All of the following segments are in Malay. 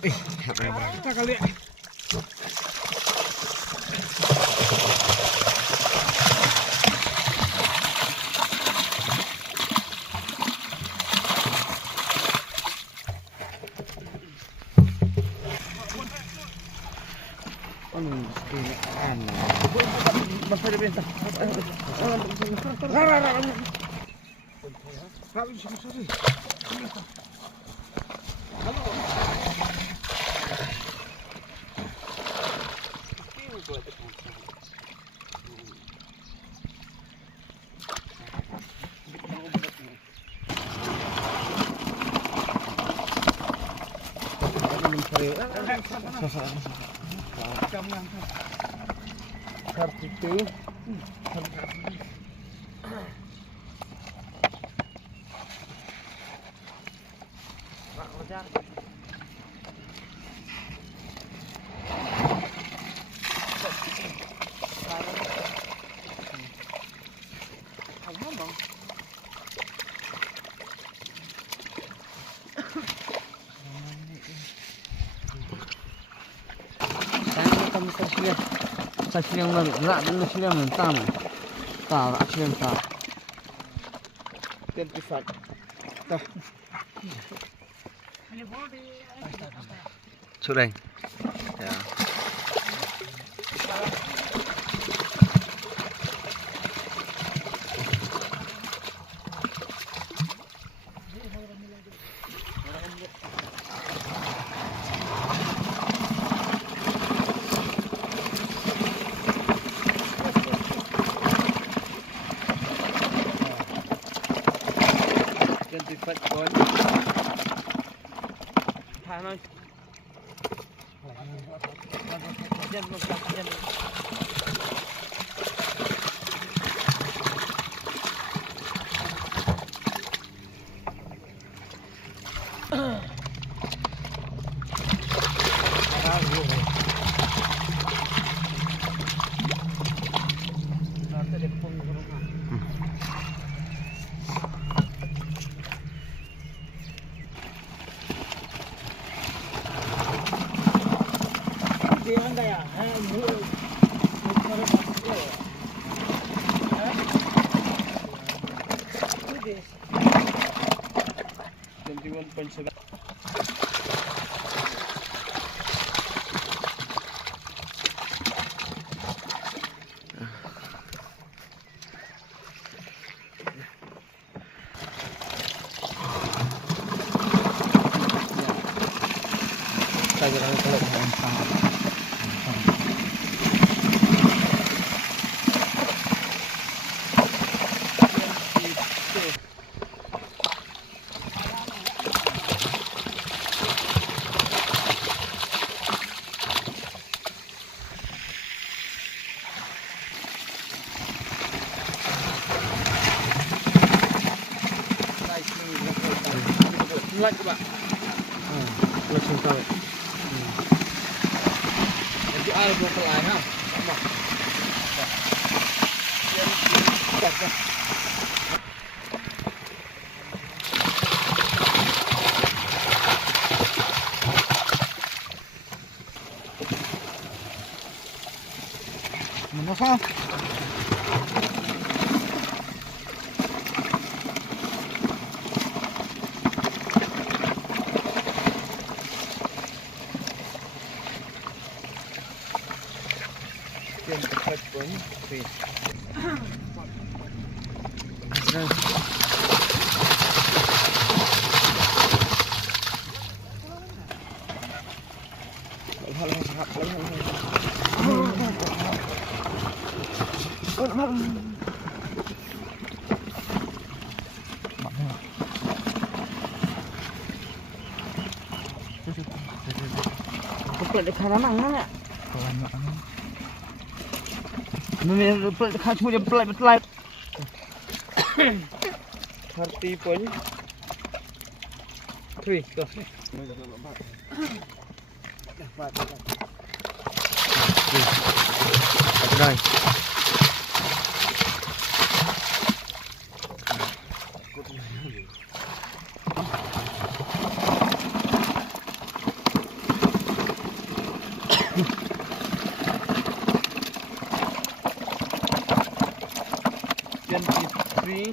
Kita kali. Saya silang nak rak dulu silang tam, tak silang tak. Tempat, tak. Sudah, ya. Like các bạn. Là xuống tàu. Nanti ada dua kelai ha. Sama. Mana sah? Pelak dekat mana nak? Ini pelak dekat semua dia pelak betul. 30 point 3 go. Đây. 23.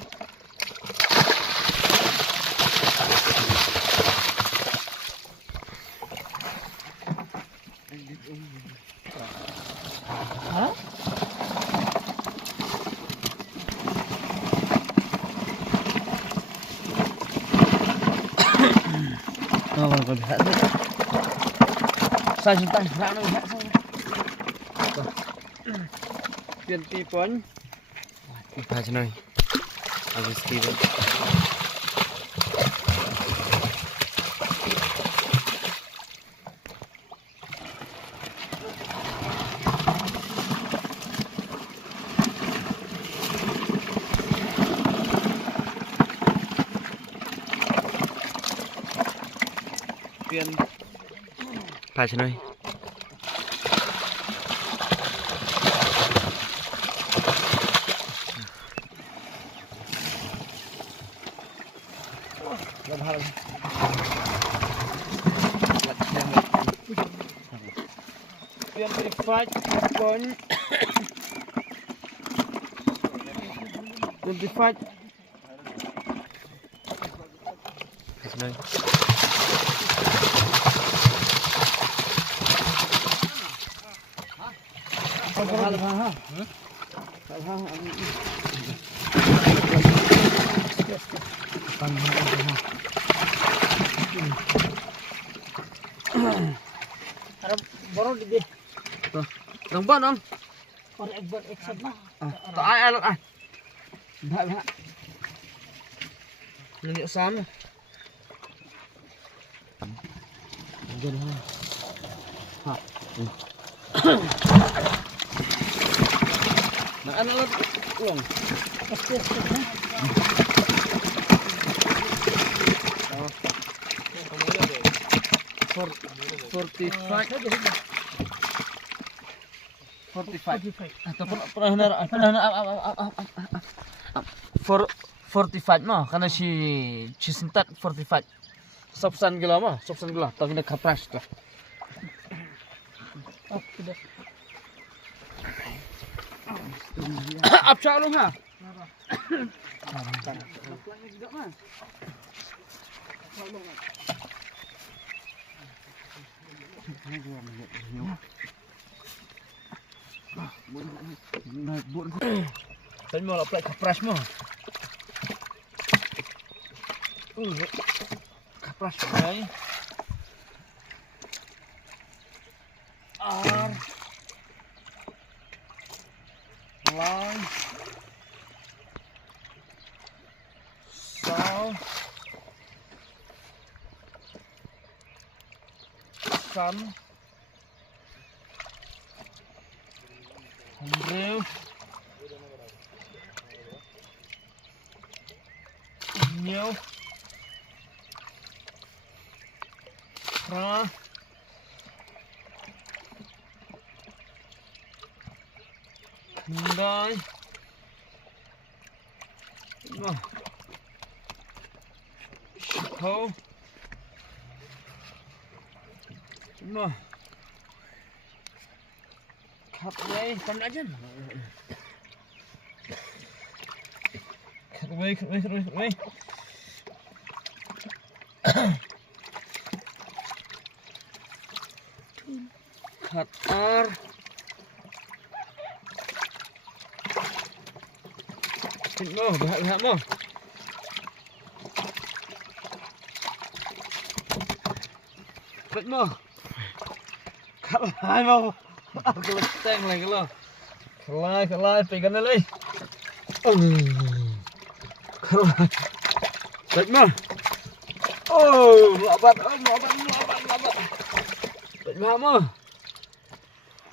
Hả? Nó còn còn hẹn nữa. Sai chúng ta hẹn nó hẹn xong. 20 poin. Patch này. Habis tiba. Patch này. Làm hal. 25 poin. 25. Patch này. Làm ha. Harap baru di Tuh. Đồng bớt không? orang ekbar eksan lah. Tao ai lắm ai. Bạn bạn. Liệu xám này. Gần hơn. Hả? Mà ăn nó uống. Pasti eksan. 45. Atau pernah 45 mah karena si Sintat 45. Subsan gila mah, subsan gila. Tapi nak kapras tu. Oh, sudah. Apa lu ha? Tadi mau apply kapras mah. Kapras ni. R line saw sun rêu nhiều ra đây mà khâu mà khắp đây cầm đã chứ khắp đây khắp ar Mo, bahat mo. Bet mo. Kalai mo. Aku leteng lagi lo. Kalai, pegang lagi. Kalai. Bet mo. Oh, labat. Bet mo.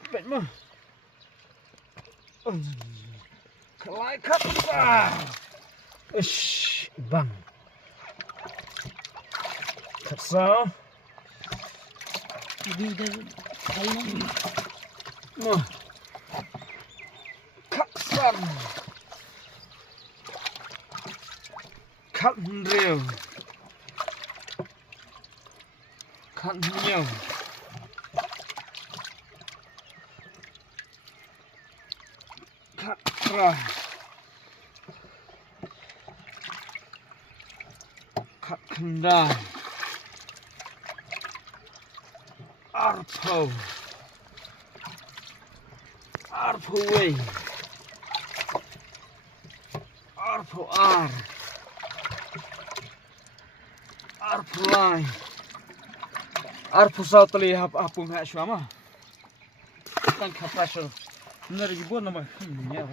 Bet mo. Kalai kat. Ish, bang. Kat sao? Jadi dah ayam. Mo. Kat sam. Kat rêu. Kat nhiều. Kat ra. Cut kendai. Arpo. Arpo way. Arpo ar. Arpo line. Arpo sao tali hap apung hak syama. Kan kapasel. Benar ibu nama. Ya.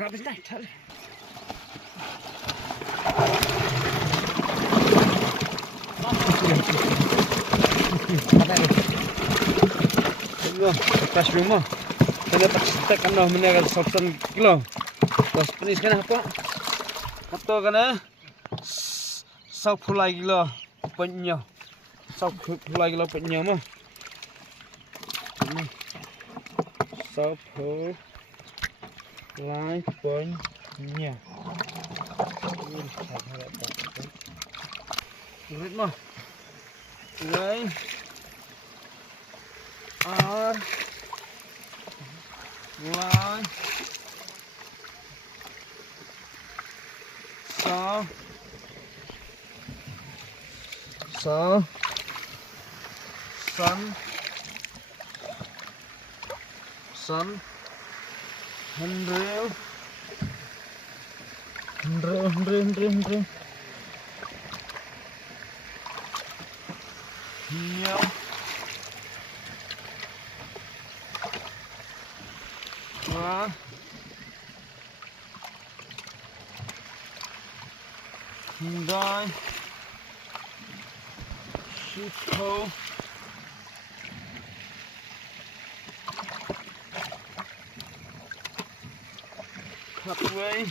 Rabis dah, cari. Pas rumah. Kita tak setekan dah menaga sabsan kilo. Pas penis kan apa? Atau kan sau pulai kilo penyo. Sau pulai kilo penyo mah. Sau pulai penyo. Jrut mah. Pulai ar line so sun hundred nhiều và rồi Shisha Khwai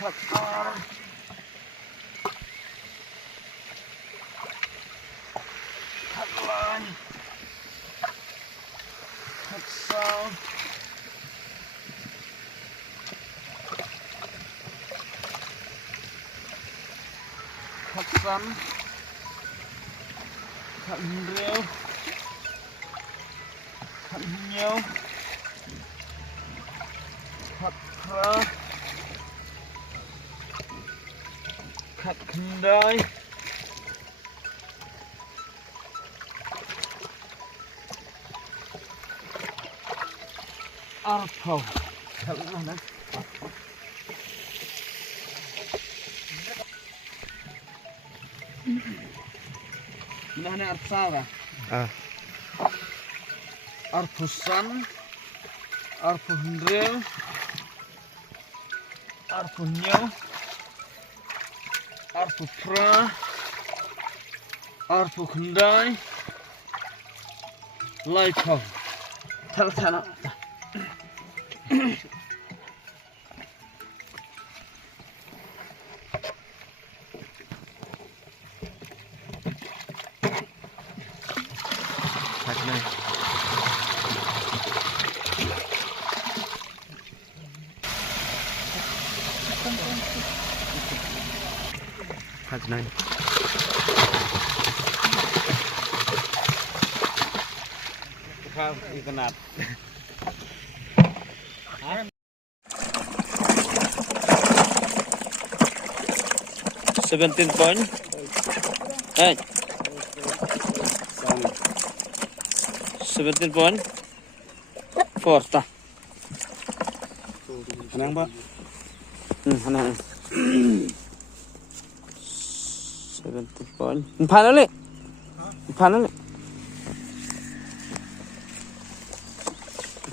Dohkha Nalari Khwai Dohkha cut kendai arpo kalau mana mana arsara arpusan arpu hendril arpu nyo arpu pra arpu kendai laipo tal That's nice. Không, ikan nat. $17 point. Hey. 17 point. 4 ta. Anang ba? Anang. 17 point. Pan ulit. Pan ulit.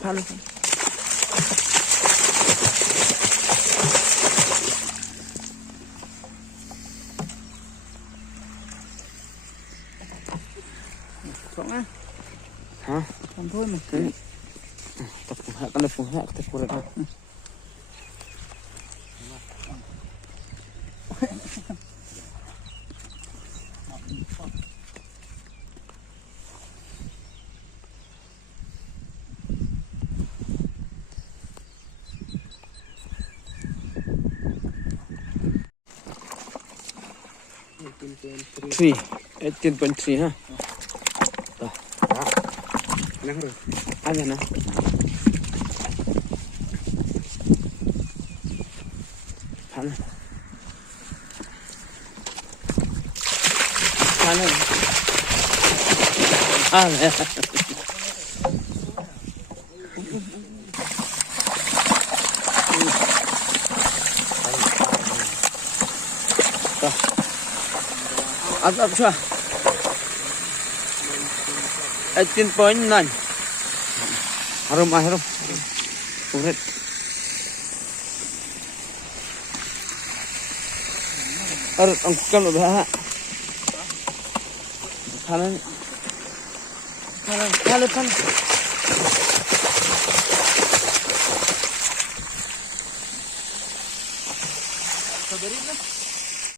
Pan ulit. Soalnya, Hah? campur nih. Tepung hak kan tepung hak kita kurang. Three, 18.3 ha. Dah. Nah, Aja na. Paano? Paano? Up siya. 18.9. Harum. Ulit. Arut ang kalo ba? Kanan.